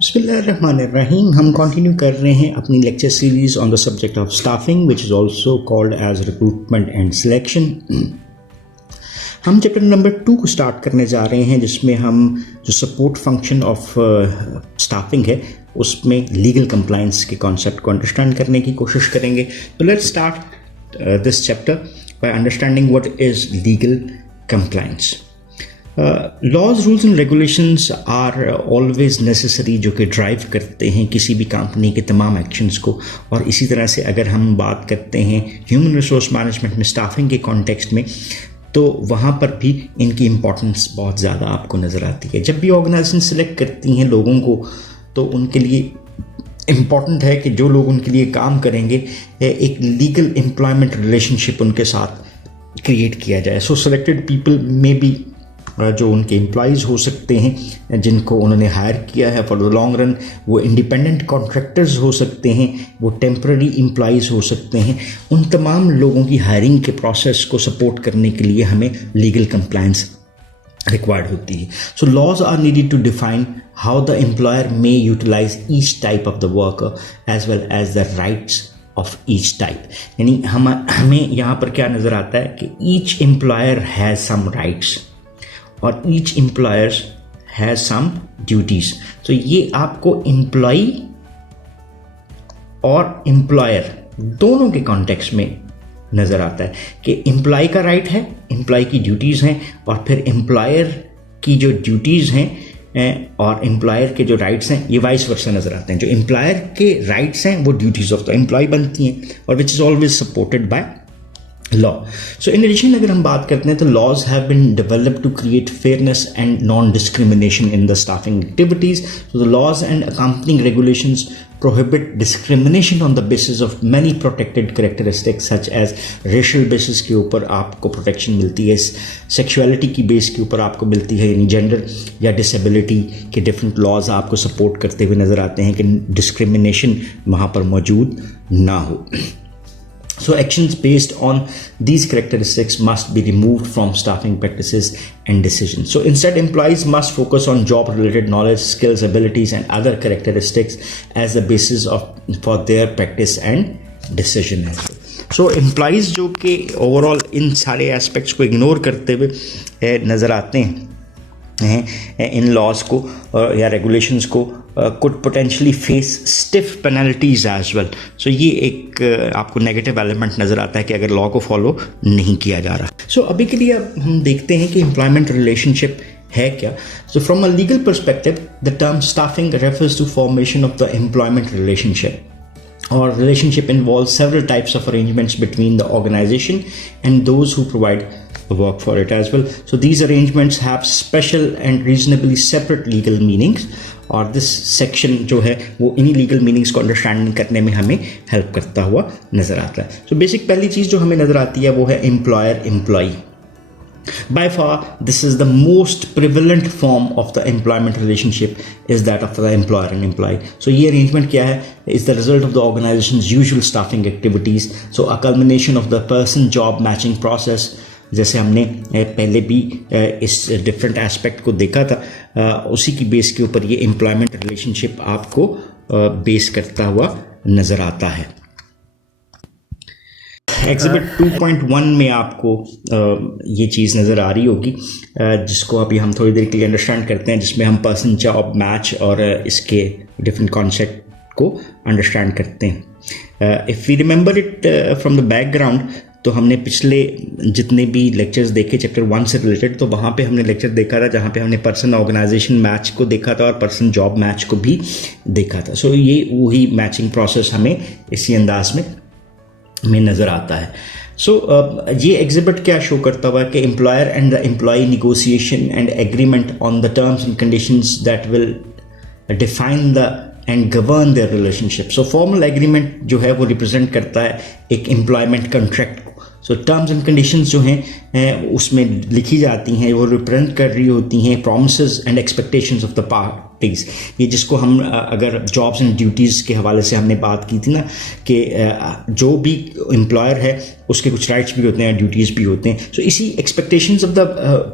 बिस्मिल्लाहिर्रहमानिर्रहीम। हम कंटिन्यू कर रहे हैं अपनी lecture series on the subject of staffing which is also called as recruitment and selection. हम चैप्टर नंबर 2 को स्टार्ट करने जा रहे हैं, जिसमें हम जो सपोर्ट फंक्शन ऑफ स्टाफिंग है उसमें लीगल कंप्लायंस के कॉन्सेप्ट को अंडरस्टैंड करने की कोशिश करेंगे। तो let's start this chapter by understanding what is legal compliance. Laws rules and regulations are always necessary, जो कि ड्राइव करते हैं किसी भी कंपनी के तमाम एक्शंस को। और इसी तरह से अगर हम बात करते हैं ह्यूमन रिसोर्स मैनेजमेंट में स्टाफिंग के कॉन्टेक्स्ट में, तो वहाँ पर भी इनकी इम्पोर्टेंस बहुत ज़्यादा आपको नज़र आती है। जब भी ऑर्गेनाइजेशन सिलेक्ट करती हैं लोगों को, तो उनके लिए इम्पॉर्टेंट है कि जो लोग उनके लिए काम करेंगे एक लीगल एम्प्लॉयमेंट रिलेशनशिप उनके साथ क्रिएट किया जाए। सो सेलेक्टेड पीपल में भी जो उनके एम्प्लॉयज़ हो सकते हैं जिनको उन्होंने हायर किया है फॉर द लॉन्ग रन, वो इंडिपेंडेंट कॉन्ट्रैक्टर्स हो सकते हैं, वो टेम्पररी एम्प्लॉयज़ हो सकते हैं। उन तमाम लोगों की हायरिंग के प्रोसेस को सपोर्ट करने के लिए हमें लीगल कंप्लायंस रिक्वायर्ड होती है। So laws are needed to define how the employer may utilise each type of the worker as well as the rights of each type. यानी हमें यहाँ पर क्या नज़र आता है कि each employer has some rights और each employer has some duties. तो ये आपको एम्प्लॉई और एम्प्लॉयर दोनों के कॉन्टेक्स्ट में नज़र आता है कि एम्प्लॉय का राइट है, एम्प्लॉय की ड्यूटीज़ हैं, और फिर एम्प्लॉयर की जो ड्यूटीज़ हैं और एम्प्लॉयर के जो राइट्स हैं ये वाइस वर्सा नज़र आते हैं। जो एम्प्लॉयर के राइट्स हैं वो ड्यूटीज़ ऑफ द एम्प्लॉय बनती हैं, और which is always supported by law. So in addition अगर हम बात करते हैं तो laws have been developed to create fairness and non discrimination in the staffing activities. So the laws and accompanying regulations prohibit discrimination on the basis of many protected characteristics such as racial basis के ऊपर आपको protection मिलती है, sexuality की base के ऊपर आपको मिलती है, यानी जेंडर या डिसेबिलिटी के डिफरेंट लॉज आपको सपोर्ट करते हुए नज़र आते हैं कि डिस्क्रिमिनेशन वहाँ पर मौजूद ना हो। So actions based on these characteristics must be removed from staffing practices and decisions. So instead, employees must focus on job-related knowledge, skills, abilities, and other characteristics as the basis for their practice and decision. So employees जो कि overall इन सारे aspects को ignore करते हुए नज़र आते हैं in laws को या रेगुलेशंस को, could potentially face stiff penalties as well. So ये एक आपको नेगेटिव एलिमेंट नज़र आता है कि अगर लॉ को फॉलो नहीं किया जा रहा। So अभी के लिए हम देखते हैं कि एम्प्लॉयमेंट रिलेशनशिप है क्या। So from a legal perspective, the term staffing refers to formation of the employment relationship. Or relationship involves several types of arrangements between the organization and those who provide work for it as well. So these arrangements have special and reasonably separate legal meanings, और this section जो है वो इन्हीं legal meanings को understand करने में हमें help करता हुआ नज़र आता है। सो बेसिक पहली चीज़ जो हमें नज़र आती है वो है employer employee. By far, this is the most prevalent form of the employment relationship is that of the employer and employee. So ये arrangement क्या है? Is the result of the organization's usual staffing activities. So a culmination of the person job matching process. जैसे हमने पहले भी इस different aspect को देखा था, उसी की बेस के ऊपर ये एम्प्लॉयमेंट रिलेशनशिप आपको बेस करता हुआ नज़र आता है। एग्जिबिट 2.1 में आपको ये चीज़ नज़र आ रही होगी, जिसको अभी हम थोड़ी देर के लिए अंडरस्टैंड करते हैं, जिसमें हम पर्सन जॉब मैच और इसके डिफरेंट कॉन्सेप्ट को अंडरस्टैंड करते हैं। If we remember it from the background, तो हमने पिछले जितने भी लेक्चर्स देखे चैप्टर 1 से रिलेटेड, तो वहाँ पे हमने लेक्चर देखा था जहाँ पे हमने पर्सन ऑर्गेनाइजेशन मैच को देखा था और पर्सन जॉब मैच को भी देखा था। सो ये वही मैचिंग प्रोसेस हमें इसी अंदाज में नज़र आता है। ये एग्जिबिट क्या शो करता हुआ कि employer and the employee negotiation and agreement on the terms and conditions that will define the end govern their relationship. So formal agreement जो है वो रिप्रेजेंट करता है एक एम्प्लॉयमेंट कॉन्ट्रैक्ट को। सो टर्म्स एंड कंडीशंस जो हैं उसमें लिखी जाती हैं, वो रिप्रेजेंट कर रही होती हैं promises and expectations of the parties, ये जिसको हम अगर जॉब्स एंड ड्यूटीज़ के हवाले से हमने बात की थी ना कि जो भी एम्प्लॉयर है उसके कुछ राइट्स भी होते हैं, ड्यूटीज़ भी होते हैं. सो इसी expectations of the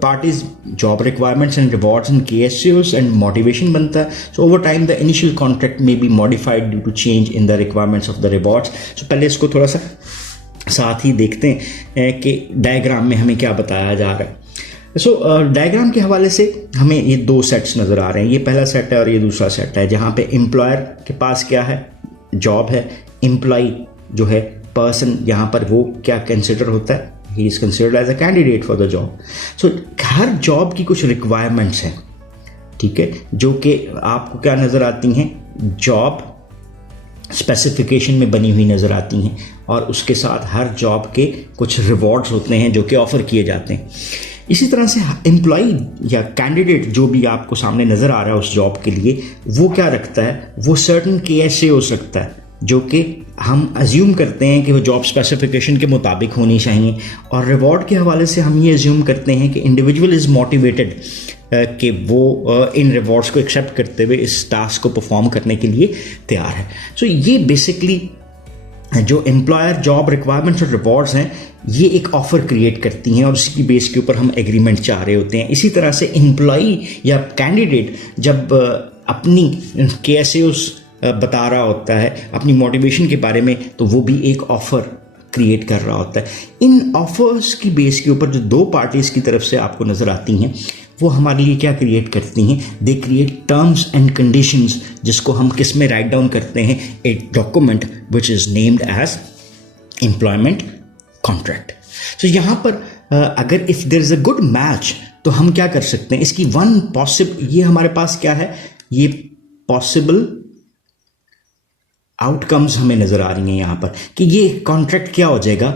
parties, job requirements and rewards and KSCOs and motivation बनता है. So over time the initial contract may be modified due to change in the requirements of the rewards. So पहले इसको थोड़ा सा साथ ही देखते हैं कि डायग्राम में हमें क्या बताया जा रहा है. सो डायग्राम के हवाले से हमें ये दो सेट्स नज़र आ रहे हैं. ये पहला सेट है और ये दूसरा सेट है, जहाँ पे एम्प्लॉयर के पास क्या है, जॉब है. एम्प्लॉय जो है पर्सन, यहाँ पर वो क्या कंसिडर होता है, he is considered as a candidate for the job. So हर जॉब की कुछ रिक्वायरमेंट्स हैं, ठीक है, जो कि आपको क्या नज़र आती हैं, जॉब स्पेसिफिकेशन में बनी हुई नज़र आती हैं, और उसके साथ हर जॉब के कुछ रिवॉर्ड्स होते हैं जो कि ऑफ़र किए जाते हैं. इसी तरह से एम्प्लॉय या कैंडिडेट जो भी आपको सामने नज़र आ रहा है उस जॉब के लिए, वो क्या रखता है, वो सर्टन KSAOs रखता है जो कि हम अज्यूम करते हैं कि वो जॉब स्पेसिफिकेशन के मुताबिक होनी चाहिए. और रिवॉर्ड के हवाले से हम ये अज्यूम करते हैं कि इंडिविजुअल इज़ मोटिवेटेड कि वो इन रिवॉर्ड्स को एक्सेप्ट करते हुए इस टास्क को परफॉर्म करने के लिए तैयार है. सो ये बेसिकली जो एम्प्लॉयर जॉब रिक्वायरमेंट्स और रिवॉर्ड्स हैं, ये एक ऑफ़र क्रिएट करती हैं और उसी की बेस के ऊपर हम एग्रीमेंट चाह रहे होते हैं. इसी तरह से एम्प्लॉई या कैंडिडेट जब अपनी KSAOs बता रहा होता है अपनी मोटिवेशन के बारे में, तो वो भी एक ऑफ़र क्रिएट कर रहा होता है. इन ऑफर्स की बेस के ऊपर जो दो पार्टीज़ की तरफ से आपको नज़र आती हैं, वो हमारे लिए क्या क्रिएट करती हैं, they create terms and conditions, जिसको हम किस में राइट डाउन करते हैं, a document which is named as employment contract. तो यहाँ पर अगर if there is a good match, तो हम क्या कर सकते हैं, इसकी वन पॉसिबल, ये हमारे पास क्या है, ये पॉसिबल आउटकम्स हमें नज़र आ रही हैं यहाँ पर कि ये कॉन्ट्रैक्ट क्या हो जाएगा,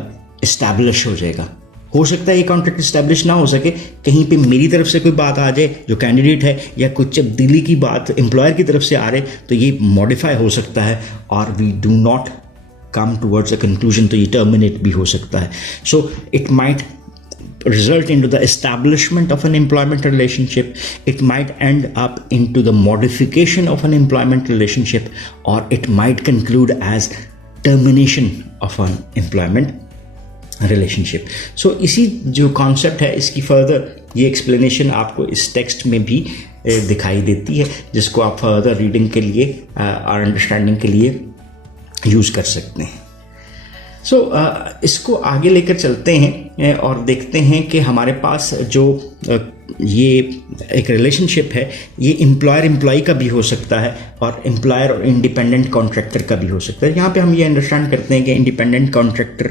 इस्टेब्लिश हो जाएगा. हो सकता है ये कॉन्ट्रैक्ट इस्टेब्लिश ना हो सके, कहीं पे मेरी तरफ से कोई बात आ जाए जो कैंडिडेट है, या कुछ तब्दीली की बात एम्प्लॉयर की तरफ से आ रहे, तो ये मॉडिफाई हो सकता है और we do not come towards a conclusion, तो ये टर्मिनेट भी हो सकता है. So it might result into the establishment of an employment relationship, it might end up into the modification of an employment relationship, or it might conclude as termination of an employment relationship. So इसी जो concept है, इसकी further ये explanation आपको इस text में भी दिखाई देती है, जिसको आप further reading के लिए और understanding के लिए यूज़ कर सकते हैं. सो इसको आगे लेकर चलते हैं और देखते हैं कि हमारे पास जो ये एक रिलेशनशिप है, ये एम्प्लॉयर एम्प्लॉई का भी हो सकता है और एम्प्लॉयर और इंडिपेंडेंट कॉन्ट्रैक्टर का भी हो सकता है. यहाँ पे हम ये अंडरस्टैंड करते हैं कि इंडिपेंडेंट कॉन्ट्रैक्टर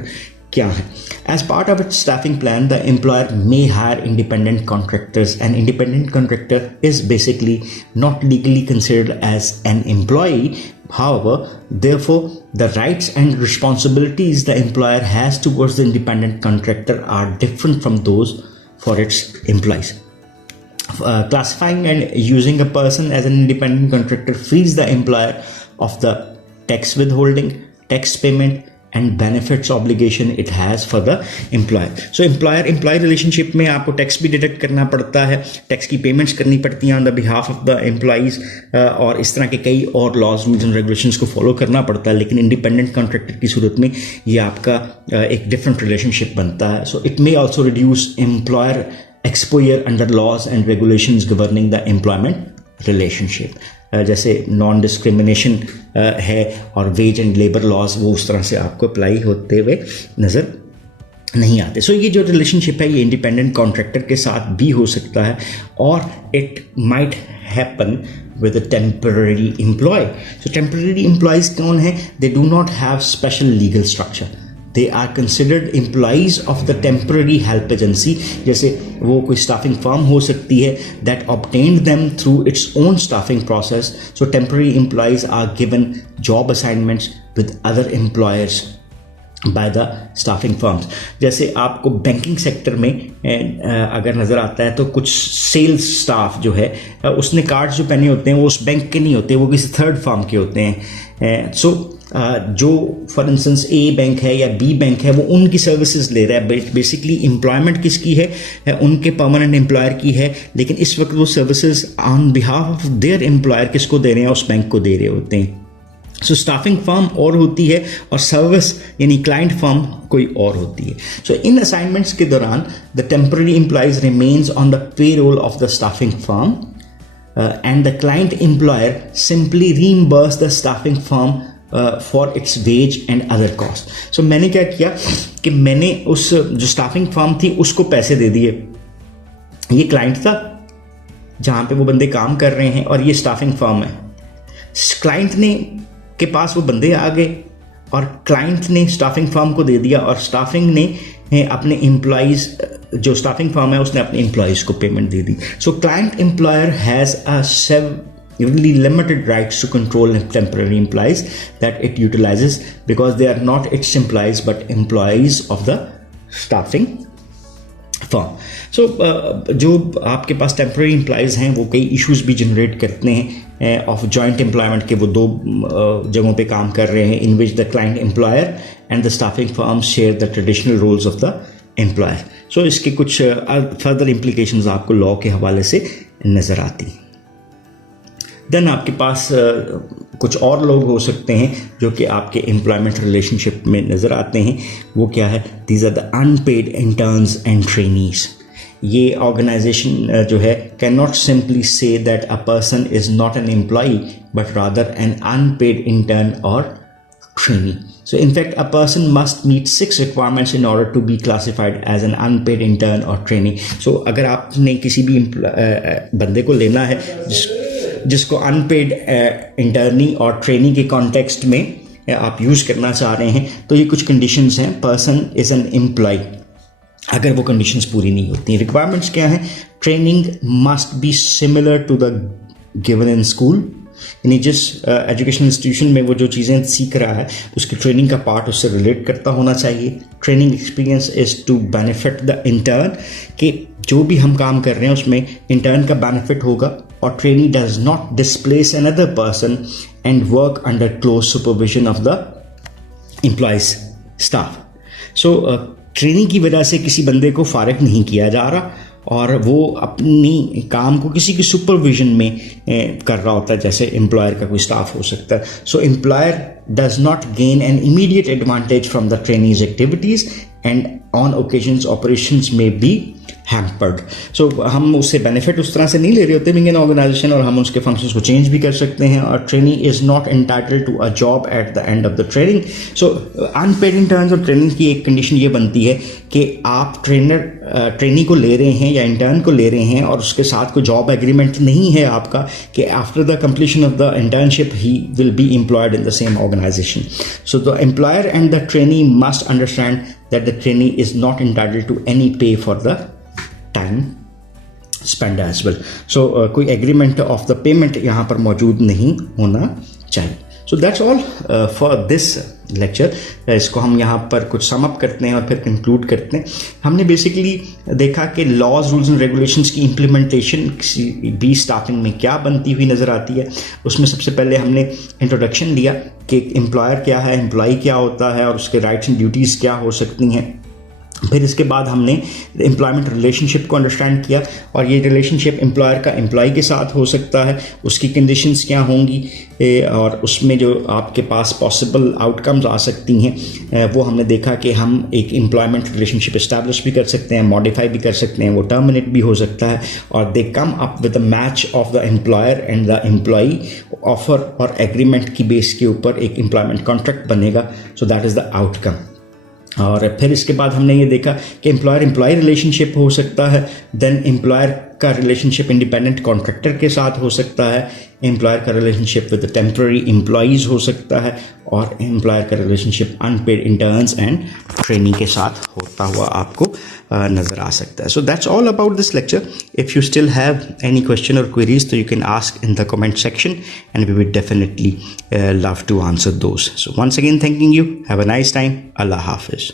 क्या है. As part of its staffing plan, the employer may hire independent contractors, and independent contractor is basically not legally considered as an employee. However, therefore, the rights and responsibilities the employer has towards the independent contractor are different from those for its employees. Classifying and using a person as an independent contractor frees the employer of the tax withholding, tax payment, and benefits obligation it has for the employer. So employer-employee relationship में आपको tax भी deduct करना पड़ता है, tax की payments करनी पड़ती हैं on the behalf of the employees, और इस तरह के कई और लॉज, रूल्स एंड रेगुलेशंस को फॉलो करना पड़ता है. लेकिन इंडिपेंडेंट कॉन्ट्रैक्टर की सूरत में ये आपका एक डिफरेंट रिलेशनशिप बनता है. So it may also reduce employer exposure under laws and regulations governing the employment relationship. जैसे नॉन डिस्क्रिमिनेशन है और वेज एंड लेबर लॉज, वो उस तरह से आपको अप्लाई होते हुए नज़र नहीं आते. सो ये जो रिलेशनशिप है, ये इंडिपेंडेंट कॉन्ट्रैक्टर के साथ भी हो सकता है, और it might happen with a temporary employ. So temporary employees कौन है, they do not have special legal structure, they are considered employees of the temporary help agency. जैसे वो कोई स्टाफिंग फर्म हो सकती है that obtained them through its own staffing process. So temporary employees are given job assignments with other employers by the staffing firms. जैसे आपको banking sector में अगर नज़र आता है, तो कुछ सेल्स स्टाफ जो है, उसने कार्ड्स जो पहने होते हैं वो उस बैंक के नहीं होते, वो किसी थर्ड फर्म के होते हैं. सो जो फॉर इंस्टेंस ए बैंक है या बी बैंक है वो उनकी सर्विसेज ले रहा है। बेसिकली एम्प्लॉयमेंट किसकी है, उनके परमानेंट एम्प्लॉयर की है, लेकिन इस वक्त वो services on behalf of their employer किसको दे रहे हैं, उस बैंक को दे रहे होते हैं। सो स्टाफिंग फर्म और होती है और सर्विस यानी क्लाइंट फर्म कोई और होती है। सो इन असाइनमेंट्स के दौरान the temporary employees remains on the payroll of the staffing firm and the client employer simply reimburse the staffing firm for its wage and other cost. So मैंने क्या किया कि मैंने उस जो स्टाफिंग फर्म थी उसको पैसे दे दिए। ये क्लाइंट था जहाँ पे वो बंदे काम कर रहे हैं और ये स्टाफिंग फर्म है। क्लाइंट ने के पास वो बंदे आ गए और क्लाइंट ने स्टाफिंग फर्म को दे दिया और स्टाफिंग ने अपने एम्प्लॉयज़, जो स्टाफिंग फर्म है उसने अपने एम्प्लॉयज़ को payment they the. So client employer has a severely limited rights to control temporary employees that it utilizes because they are not its employees but employees of the staffing firm. So जो आपके पास temporary employees हैं वो कई issues भी generate करते हैं of joint employment के। वो दो जगहों पे काम कर रहे हैं in which the client employer and the staffing firm share the traditional roles of the employer. So इसके कुछ फर्दर इम्प्लीकेशंस आपको लॉ के हवाले से नज़र आती हैं। देन आपके पास कुछ और लोग हो सकते हैं जो कि आपके एम्प्लॉयमेंट रिलेशनशिप में नज़र आते हैं। वो क्या है, these are the unpaid interns and trainees. ये ऑर्गेनाइजेशन जो है can not simply say that a person is not an employee but rather an unpaid intern और trainee. So in fact, a person must meet 6 requirements in order to be classified as an unpaid intern or trainee. So अगर आपने किसी भी बंदे को लेना है जिसको अनपेड इंटर्नी और ट्रेनी के कॉन्टेक्स्ट में आप यूज़ करना चाह रहे हैं, तो ये कुछ कंडीशंस हैं। पर्सन इज़ एन एम्प्लॉय, अगर वो कंडीशंस पूरी नहीं होती। रिक्वायरमेंट्स क्या हैं? Training must be similar to the given in school, यानी जिस एजुकेशनल इंस्टीट्यूशन में वो जो चीज़ें सीख रहा है उसकी ट्रेनिंग का पार्ट उससे रिलेट करता होना चाहिए। Training experience is to benefit the intern, कि जो भी हम काम कर रहे हैं उसमें इंटर्न का बेनिफिट होगा। और trainee does not displace another person and work under close supervision of the employees staff. So trainee की वजह से किसी बंदे को फारिग नहीं किया जा रहा और वो अपनी काम को किसी की सुपरविजन में कर रहा होता है, जैसे एम्प्लॉयर का कोई स्टाफ हो सकता है। So employer does not gain an immediate advantage from the trainees activities and on occasions operations may be hampered. So हम उससे बेनिफिट उस तरह से नहीं ले रहे होते बिंग एन ऑर्गेनाइजेशन, और हम उसके फंक्शंस को चेंज भी कर सकते हैं। और trainee is not entitled to a job at the end of the training. So unpaid interns और ट्रेनिंग की एक कंडीशन ये बनती है कि आप ट्रेनी को ले रहे हैं या इंटर्न को ले रहे हैं और उसके साथ कोई जॉब एग्रीमेंट नहीं है आपका कि after the completion of the internship he will be employed in the same organisation. So the employer and the trainee must understand that the trainee is not entitled to any pay for the time spend as well. So कोई agreement of the payment यहाँ पर मौजूद नहीं होना चाहिए। सो that's all for this lecture. इसको हम यहाँ पर कुछ समअप करते हैं और फिर कंक्लूड करते हैं। हमने बेसिकली देखा कि लॉज, रूल्स एंड रेगुलेशंस की इम्प्लीमेंटेशन किसी भी स्टाफिंग में क्या बनती हुई नज़र आती है। उसमें सबसे पहले हमने इंट्रोडक्शन दिया कि एम्प्लॉयर क्या है, एम्प्लॉई क्या होता है और उसके राइट्स एंड ड्यूटीज़ क्या हो सकती हैं। फिर इसके बाद हमने एम्प्लॉयमेंट रिलेशनशिप को अंडरस्टैंड किया और ये रिलेशनशिप एम्प्लॉयर का एम्प्लॉय के साथ हो सकता है, उसकी कंडीशंस क्या होंगी और उसमें जो आपके पास पॉसिबल आउटकम्स आ सकती हैं वो हमने देखा कि हम एक एम्प्लॉयमेंट रिलेशनशिप इस्टेब्लिश भी कर सकते हैं, मॉडिफाई भी कर सकते हैं, वो टर्मिनेट भी हो सकता है। और they come up with the match of the employer and the employee, offer और एग्रीमेंट की बेस के ऊपर एक एम्प्लॉयमेंट कॉन्ट्रैक्ट बनेगा। So that is the outcome. और फिर इसके बाद हमने ये देखा कि एम्प्लॉयर एम्प्लॉय रिलेशनशिप हो सकता है, देन एम्प्लॉयर का रिलेशनशिप इंडिपेंडेंट कॉन्ट्रैक्टर के साथ हो सकता है, एम्प्लॉयर का रिलेशनशिप विद टेम्पररी एम्प्लॉयज़ हो सकता है और एम्प्लॉयर का relationship unpaid interns and trainee के साथ होता हुआ आपको नज़र आ सकता है। So that's all about this lecture. If you still have any question और क्वेरीज तो you can ask in the comment section and we will definitely love to answer those. So once again thanking you, have a nice time, अल्लाह हाफिज़।